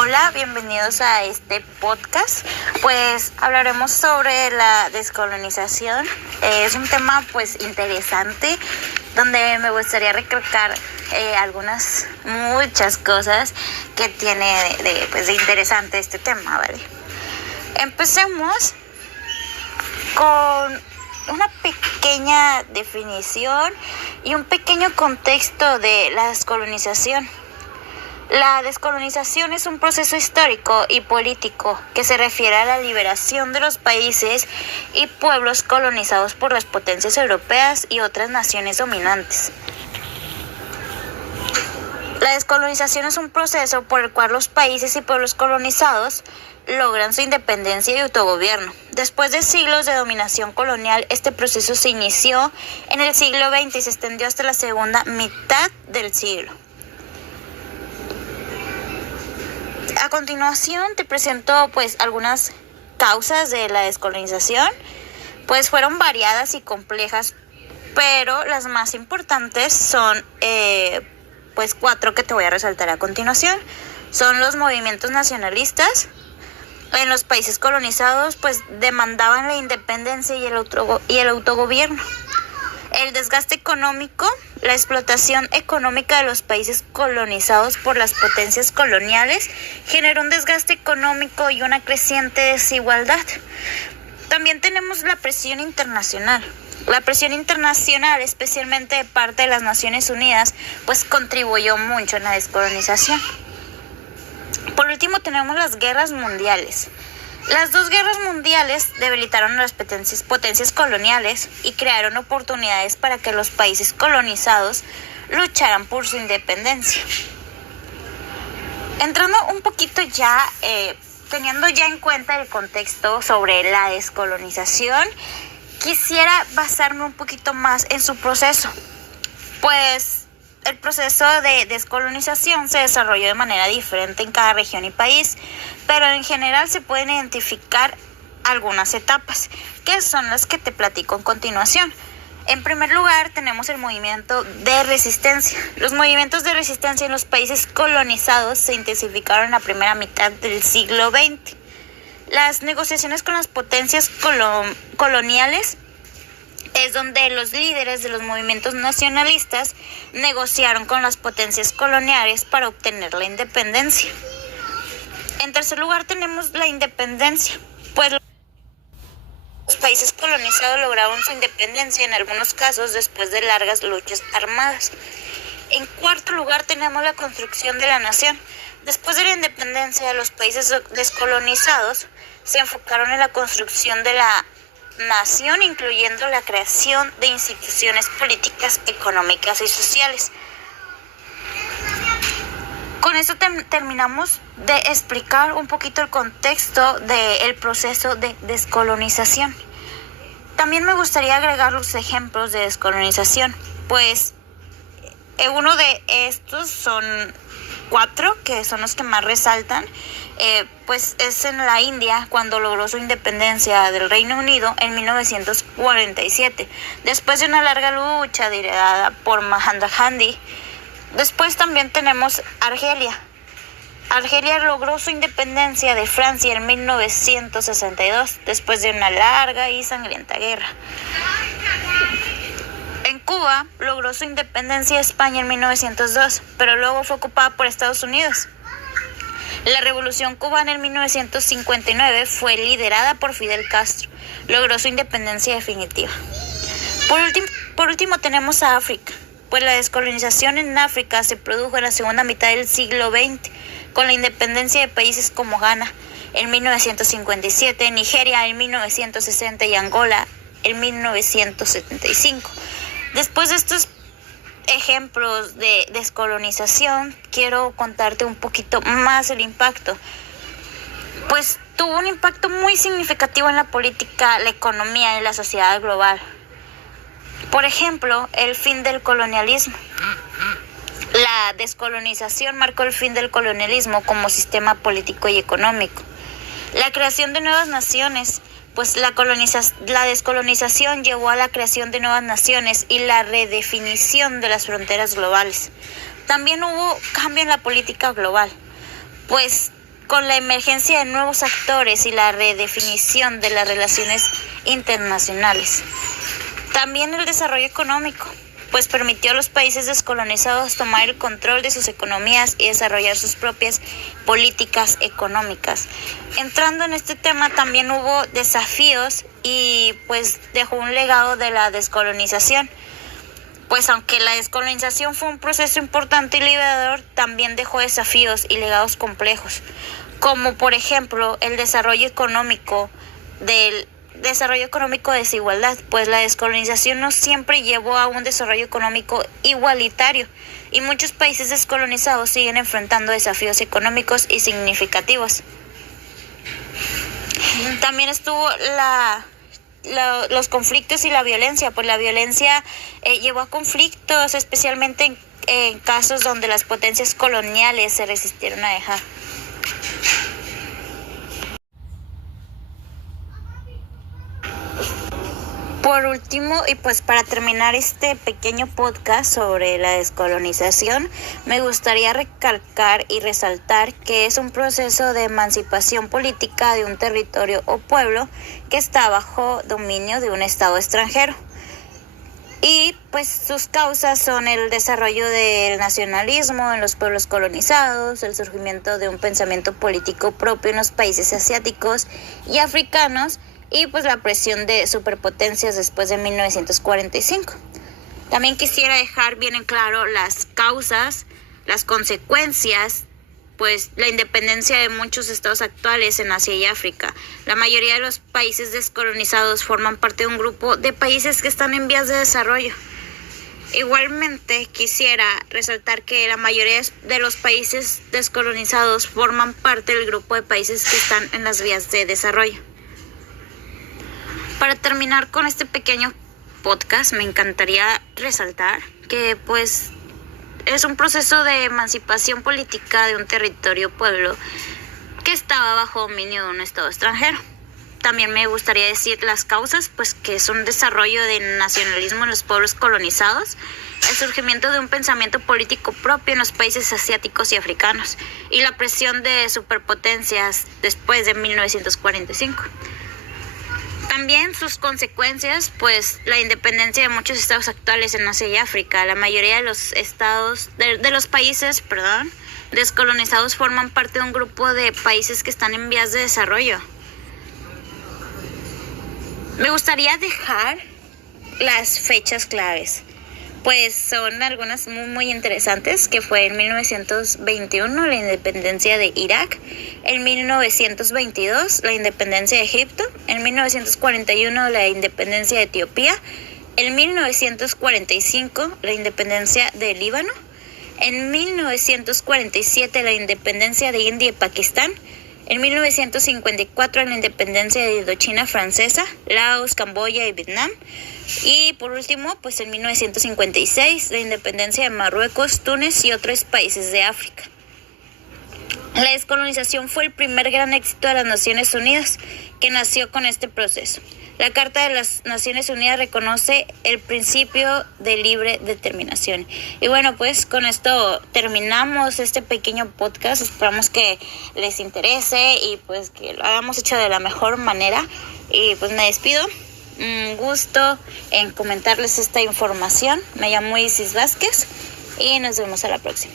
Hola, bienvenidos a este podcast. Pues hablaremos sobre la descolonización. Es un tema pues interesante donde me gustaría recalcar muchas cosas que tiene de interesante este tema, ¿vale? Empecemos con una pequeña definición y un pequeño contexto de la descolonización. La descolonización es un proceso histórico y político que se refiere a la liberación de los países y pueblos colonizados por las potencias europeas y otras naciones dominantes. La descolonización es un proceso por el cual los países y pueblos colonizados logran su independencia y autogobierno. Después de siglos de dominación colonial, este proceso se inició en el siglo XX y se extendió hasta la segunda mitad del siglo. A continuación te presento pues algunas causas de la descolonización. Pues fueron variadas y complejas, pero las más importantes son pues 4 que te voy a resaltar a continuación. Son los movimientos nacionalistas. En los países colonizados pues demandaban la independencia y el autogobierno. El desgaste económico, la explotación económica de los países colonizados por las potencias coloniales generó un desgaste económico y una creciente desigualdad. También tenemos la presión internacional. La presión internacional, especialmente de parte de las Naciones Unidas, pues contribuyó mucho en la descolonización. Por último tenemos las guerras mundiales. Las 2 guerras mundiales debilitaron a las potencias coloniales y crearon oportunidades para que los países colonizados lucharan por su independencia. Entrando un poquito ya, teniendo ya en cuenta el contexto sobre la descolonización, quisiera basarme un poquito más en su proceso. Pues el proceso de descolonización se desarrolló de manera diferente en cada región y país, pero en general se pueden identificar algunas etapas, que son las que te platico a continuación. En primer lugar, tenemos el movimiento de resistencia. Los movimientos de resistencia en los países colonizados se intensificaron en la primera mitad del siglo XX. Las negociaciones con las potencias coloniales es donde los líderes de los movimientos nacionalistas negociaron con las potencias coloniales para obtener la independencia. En tercer lugar tenemos la independencia, pues los países colonizados lograron su independencia en algunos casos después de largas luchas armadas. En cuarto lugar tenemos la construcción de la nación. Después de la independencia, los países descolonizados se enfocaron en la construcción de la nación, incluyendo la creación de instituciones políticas, económicas y sociales. Con esto terminamos de explicar un poquito el contexto del proceso de descolonización. También me gustaría agregar los ejemplos de descolonización, pues uno de estos son 4, que son los que más resaltan. Pues es en la India, cuando logró su independencia del Reino Unido en 1947, después de una larga lucha liderada por Mahatma Gandhi. Después también tenemos Argelia. Argelia logró su independencia de Francia en 1962, después de una larga y sangrienta guerra. En Cuba logró su independencia de España en 1902, pero luego fue ocupada por Estados Unidos. La Revolución Cubana en 1959 fue liderada por Fidel Castro. Logró su independencia definitiva. Por último tenemos a África, pues la descolonización en África se produjo en la segunda mitad del siglo XX, con la independencia de países como Ghana en 1957, Nigeria en 1960 y Angola en 1975. Después de estos ejemplos de descolonización, quiero contarte un poquito más el impacto. Pues tuvo un impacto muy significativo en la política, la economía y la sociedad global. Por ejemplo, el fin del colonialismo. La descolonización marcó el fin del colonialismo como sistema político y económico. La creación de nuevas naciones, pues la descolonización llevó a la creación de nuevas naciones y la redefinición de las fronteras globales. También hubo cambio en la política global, pues con la emergencia de nuevos actores y la redefinición de las relaciones internacionales. También el desarrollo económico, pues permitió a los países descolonizados tomar el control de sus economías y desarrollar sus propias políticas económicas. Entrando en este tema, también hubo desafíos y pues dejó un legado de la descolonización. Pues aunque la descolonización fue un proceso importante y liberador, también dejó desafíos y legados complejos, como por ejemplo el desarrollo económico de desigualdad, pues la descolonización no siempre llevó a un desarrollo económico igualitario y muchos países descolonizados siguen enfrentando desafíos económicos y significativos. También estuvo los conflictos y la violencia, pues la violencia llevó a conflictos, especialmente en casos donde las potencias coloniales se resistieron a dejar. Por último, y pues para terminar este pequeño podcast sobre la descolonización, me gustaría recalcar y resaltar que es un proceso de emancipación política de un territorio o pueblo que está bajo dominio de un estado extranjero. Y pues sus causas son el desarrollo del nacionalismo en los pueblos colonizados, el surgimiento de un pensamiento político propio en los países asiáticos y africanos, y pues la presión de superpotencias después de 1945. También quisiera dejar bien en claro las causas, las consecuencias, pues la independencia de muchos estados actuales en Asia y África. La mayoría de los países descolonizados forman parte de un grupo de países que están en vías de desarrollo. Igualmente quisiera resaltar que la mayoría de los países descolonizados forman parte del grupo de países que están en las vías de desarrollo. Para terminar con este pequeño podcast, me encantaría resaltar que pues es un proceso de emancipación política de un territorio pueblo que estaba bajo dominio de un estado extranjero. También me gustaría decir las causas, pues que es un desarrollo de nacionalismo en los pueblos colonizados, el surgimiento de un pensamiento político propio en los países asiáticos y africanos, y la presión de superpotencias después de 1945. También sus consecuencias, pues la independencia de muchos estados actuales en Asia y África. La mayoría de los países descolonizados forman parte de un grupo de países que están en vías de desarrollo. Me gustaría dejar las fechas claves, pues son algunas muy interesantes, que fue en 1921 la independencia de Irak, en 1922 la independencia de Egipto, en 1941 la independencia de Etiopía, en 1945 la independencia de Líbano, en 1947 la independencia de India y Pakistán, en 1954 la independencia de Indochina francesa, Laos, Camboya y Vietnam. Y por último, pues en 1956 la independencia de Marruecos, Túnez y otros países de África. La descolonización fue el primer gran éxito de las Naciones Unidas, que nació con este proceso. La Carta de las Naciones Unidas reconoce el principio de libre determinación. Y bueno, pues con esto terminamos este pequeño podcast. Esperamos que les interese y pues que lo hayamos hecho de la mejor manera. Y pues me despido. Un gusto en comentarles esta información. Me llamo Isis Vázquez y nos vemos a la próxima.